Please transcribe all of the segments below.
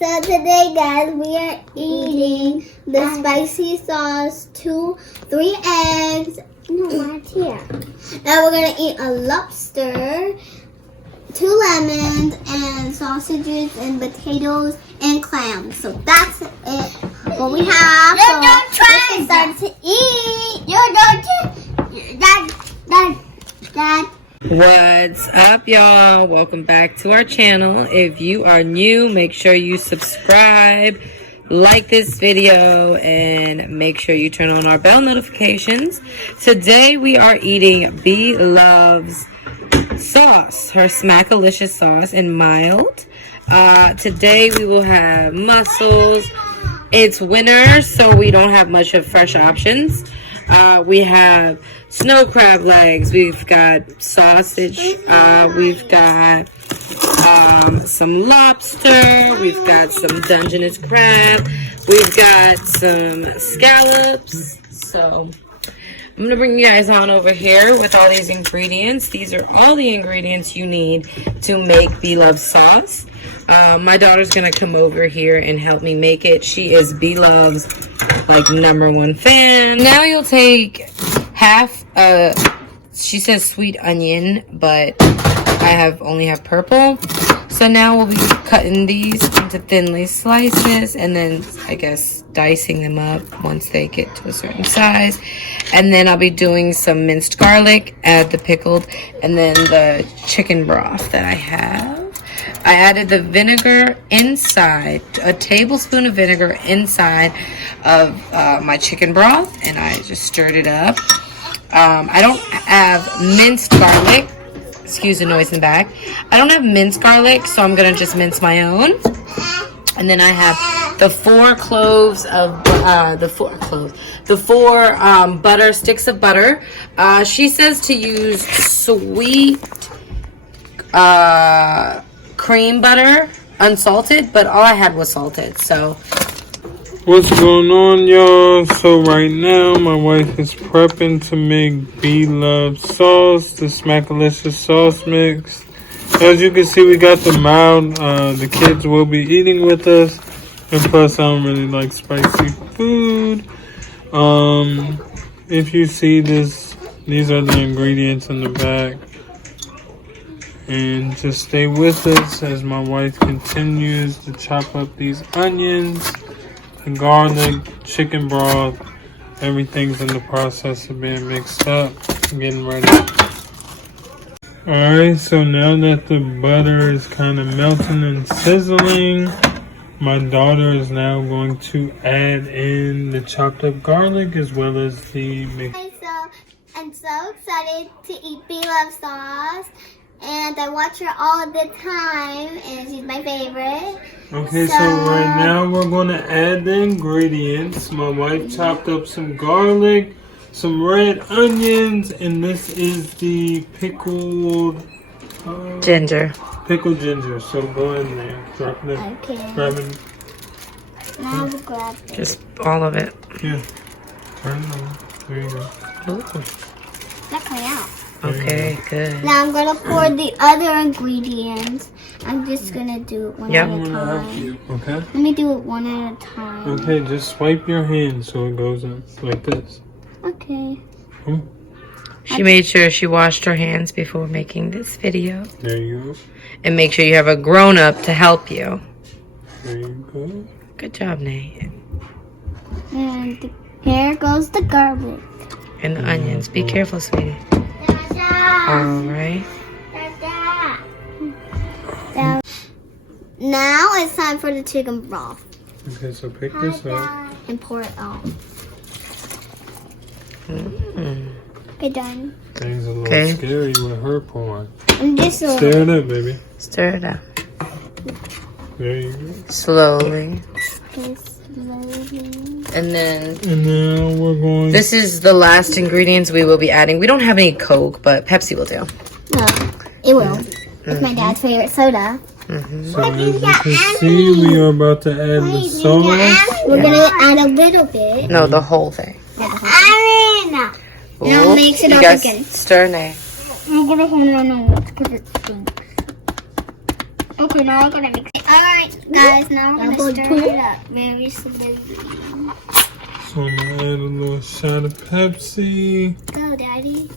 So today, guys, we are eating the spicy sauce, 3 eggs. No, right here. Now we're gonna eat a lobster, 2 lemons, and sausages, and potatoes, and clams. So that's it. What we have. So let's get started to eat. Dad. What's up, y'all? Welcome back to our channel. If you are new, make sure you subscribe, like this video, and make sure you turn on our bell notifications. Today we are eating BLove's sauce, her Smackalicious sauce in mild. Today we will have mussels. It's winter, so we don't have much of fresh options. We have snow crab legs, we've got sausage, we've got some lobster, we've got some Dungeness crab, we've got some scallops. So I'm gonna bring you guys on over here with all these ingredients. These are all the ingredients you need to make BLove sauce. My daughter's gonna come over here and help me make it. She is BLove's #1 fan. Now you'll take half she says sweet onion, but I only have purple. So now we'll be cutting these into thinly slices and then I guess dicing them up once they get to a certain size. And then I'll be doing some minced garlic, add the pickled, and then the chicken broth that I have. I added the vinegar inside, a tablespoon of vinegar inside of my chicken broth, and I just stirred it up. I don't have minced garlic. Excuse the noise in the back. I don't have minced garlic, so I'm gonna just mince my own. And then I have the 4 cloves of the four butter sticks of butter. She says to use sweet cream butter, unsalted, but all I had was salted. So what's going on, y'all? So right now my wife is prepping to make BLove sauce, the Smackalicious sauce mix. As you can see, we got the mild. The kids will be eating with us, and plus I don't really like spicy food. If you see this, these are the ingredients in the back. And just stay with us as my wife continues to chop up these onions, the garlic, chicken broth. Everything's in the process of being mixed up. I'm getting ready. Alright, so now that the butter is kind of melting and sizzling, my daughter is now going to add in the chopped up garlic as well as the mix. I'm so excited to eat BLove sauce. And I watch her all the time, and she's my favorite. Okay, so right now we're going to add the ingredients. My wife chopped up some garlic, some red onions, and this is the pickled ginger. Pickled ginger. So go in there, drop it. Okay. Grab it. Now we'll grab it. Just all of it. Yeah. Turn it on. There you go. Ooh. That coming out. Okay, good. Now I'm gonna pour the other ingredients. I'm just gonna do it one at a time. Okay. Let me do it one at a time. Okay, just swipe your hand so it goes in like this. Okay. She made sure she washed her hands before making this video. There you go. And make sure you have a grown-up to help you. There you go. Good job, Nate. And here goes the garlic. And the onions. Be careful, sweetie. Alright. Now it's time for the chicken broth. Okay, so pick this up. And pour it out. Mm. Okay, done. Things a little scary with her pouring. And this one. Stir it up, baby. Stir it up. There you go. Slowly. Okay, slowly. And then now we're going. This is the last ingredients we will be adding. We don't have any Coke, but Pepsi will do. No, it will. It's my dad's favorite soda. So as you can see, we are about to add the sauce. We're gonna add a little bit. No, the whole thing. Now mix it you up guys again. Stir, Nate. I'm gonna hold it on because it stinks. Okay, now I'm gonna mix it. Alright, guys, now I'm gonna stir it up very slowly. So I'm gonna add a little shot of Pepsi. Go, Daddy.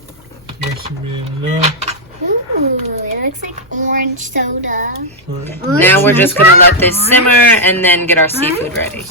That should be enough. Ooh, it looks like orange soda. Right. Now we're just gonna let this simmer and then get our seafood ready.